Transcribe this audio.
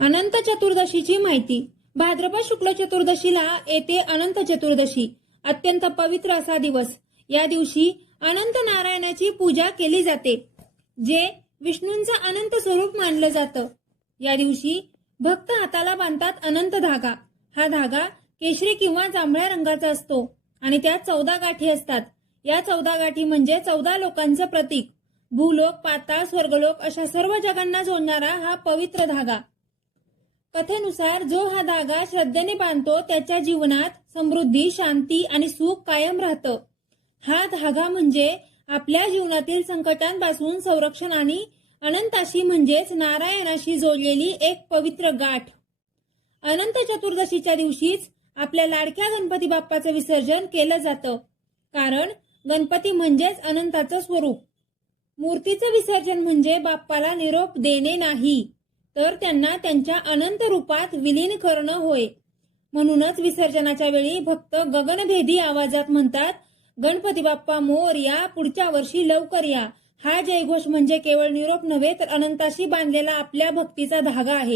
अनंत चतुर्दशीची माहिती. भाद्रपद शुक्ल चतुर्दशीला येते अनंत चतुर्दशी. अत्यंत पवित्र असा दिवस. या दिवशी अनंत नारायणाची पूजा केली जाते, जे विष्णूंचं अनंत स्वरूप मानलं जातं. या दिवशी भक्त हाताला बांधतात अनंत धागा. हा धागा केशरी किंवा जांभळ्या रंगाचा असतो आणि त्यात 14 गाठी असतात. या 14 गाठी म्हणजे 14 लोकांचं प्रतीक. भूलोक, पाताळ, स्वर्गलोक अशा सर्व जगांना जोडणारा हा पवित्र धागा. कथेनुसार जो हा धागा श्रद्धेने बांधतो त्याच्या जीवनात समृद्धी, शांती आणि सुख कायम राहतं. हा धागा म्हणजे आपल्या जीवनातील संकटांपासून संरक्षण आणि अनंताशी म्हणजेच नारायणाशी जोडलेली एक पवित्र गाठ. अनंत चतुर्दशीच्या दिवशीच आपल्या लाडक्या गणपती बाप्पाचं विसर्जन केलं जातं, कारण गणपती म्हणजेच अनंताचं स्वरूप. मूर्तीचं विसर्जन म्हणजे बाप्पाला निरोप देणे नाही, तर त्यांना त्यांच्या अनंत रूपात विलीन करणं होय. म्हणूनच विसर्जनाच्या वेळी भक्त गगनभेदी आवाजात म्हणतात, गणपती बाप्पा मोरया, पुढच्या वर्षी लवकर या. हा जयघोष म्हणजे केवळ निरोप नव्हे, तर अनंताशी बांधलेला आपल्या भक्तीचा धागा आहे.